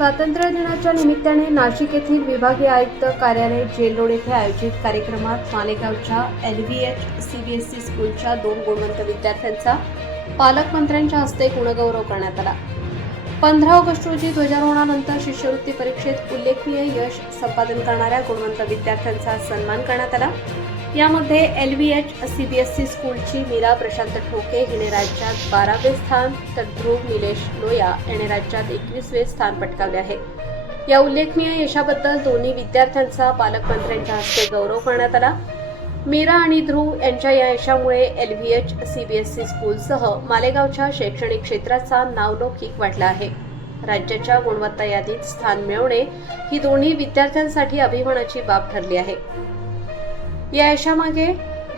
स्वातंत्र्य दिनाच्या निमित्ताने नाशिक येथील विभागीय आयुक्त कार्यालय जेल रोड येथे आयोजित कार्यक्रमात मालेगावच्या LVH CBSE स्कूलच्या 2 गुणवंत विद्यार्थ्यांचा पालकमंत्र्यांच्या हस्ते गुणगौरव करण्यात आला। 15 ऑगस्ट रोजी ध्वजारोहणानंतर शिष्यवृत्ती परीक्षेत उल्लेखनीय यश संपादन करणाऱ्या गुणवंत विद्यार्थ्यांचा सन्मान करण्यात आला। यामध्ये LVH CBSE स्कूलची मीरा प्रशांत ठोके हिने राज्यात 12वे स्थान, तर ध्रुव निलेश लोया याने राज्यात 21वे स्थान पटकावले आहे। या उल्लेखनीय यशाबद्दल दोन्ही विद्यार्थ्यांचा पालकमंत्र्यांच्या हस्ते गौरव करण्यात आला। मीरा आणि ध्रुव यांच्या या यशामुळे LVH CBSE स्कूलसह मालेगावच्या शैक्षणिक क्षेत्राचा नावलौकिक वाढला आहे। राज्याच्या गुणवत्ता यादीत स्थान मिळवणे ही दोन्ही विद्यार्थ्यांसाठी अभिमानाची बाब ठरली आहे। या यशामागे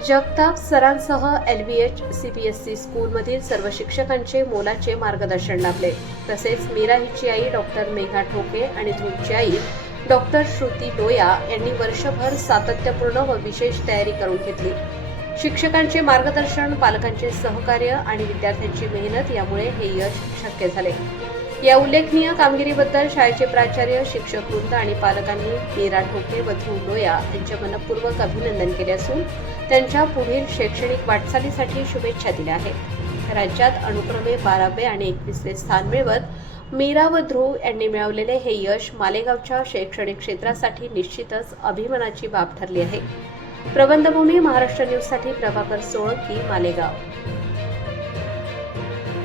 जगताप सरांसह LVH CBSE स्कूलमधील सर्व शिक्षकांचे मोलाचे मार्गदर्शन लाभले। तसेच मीरा हिची आई डॉक्टर मेघा ठोके आणि ध्रुवची आई डॉक्टर श्रुती लोया यांनी वर्षभर सातत्यपूर्ण व विशेष तयारी करून घेतली। शिक्षकांचे मार्गदर्शन, पालकांचे सहकार्य आणि विद्यार्थ्यांची मेहनत यामुळे हे यश शक्य झाले। या उल्लेखनीय कामगिरीबद्दल शाळेचे प्राचार्य, शिक्षक वृंद आणि पालकांनी मीरा ठोके व ध्रुव लोया यांचे मनपूर्वक अभिनंदन केले असून त्यांच्या पुढील शैक्षणिक वाटचालीसाठी शुभेच्छा दिल्या आहेत। राज्यात अनुक्रमे 12वे आणि 21वे स्थान मिळवत मीरा व ध्रुव यांनी मिळवलेले हे यश मालेगावच्या शैक्षणिक क्षेत्रासाठी निश्चितच अभिमानाची बाब ठरली आहे। प्रबंधभूमी महाराष्ट्र न्यूजसाठी प्रभाकर सोळंकी, मालेगाव।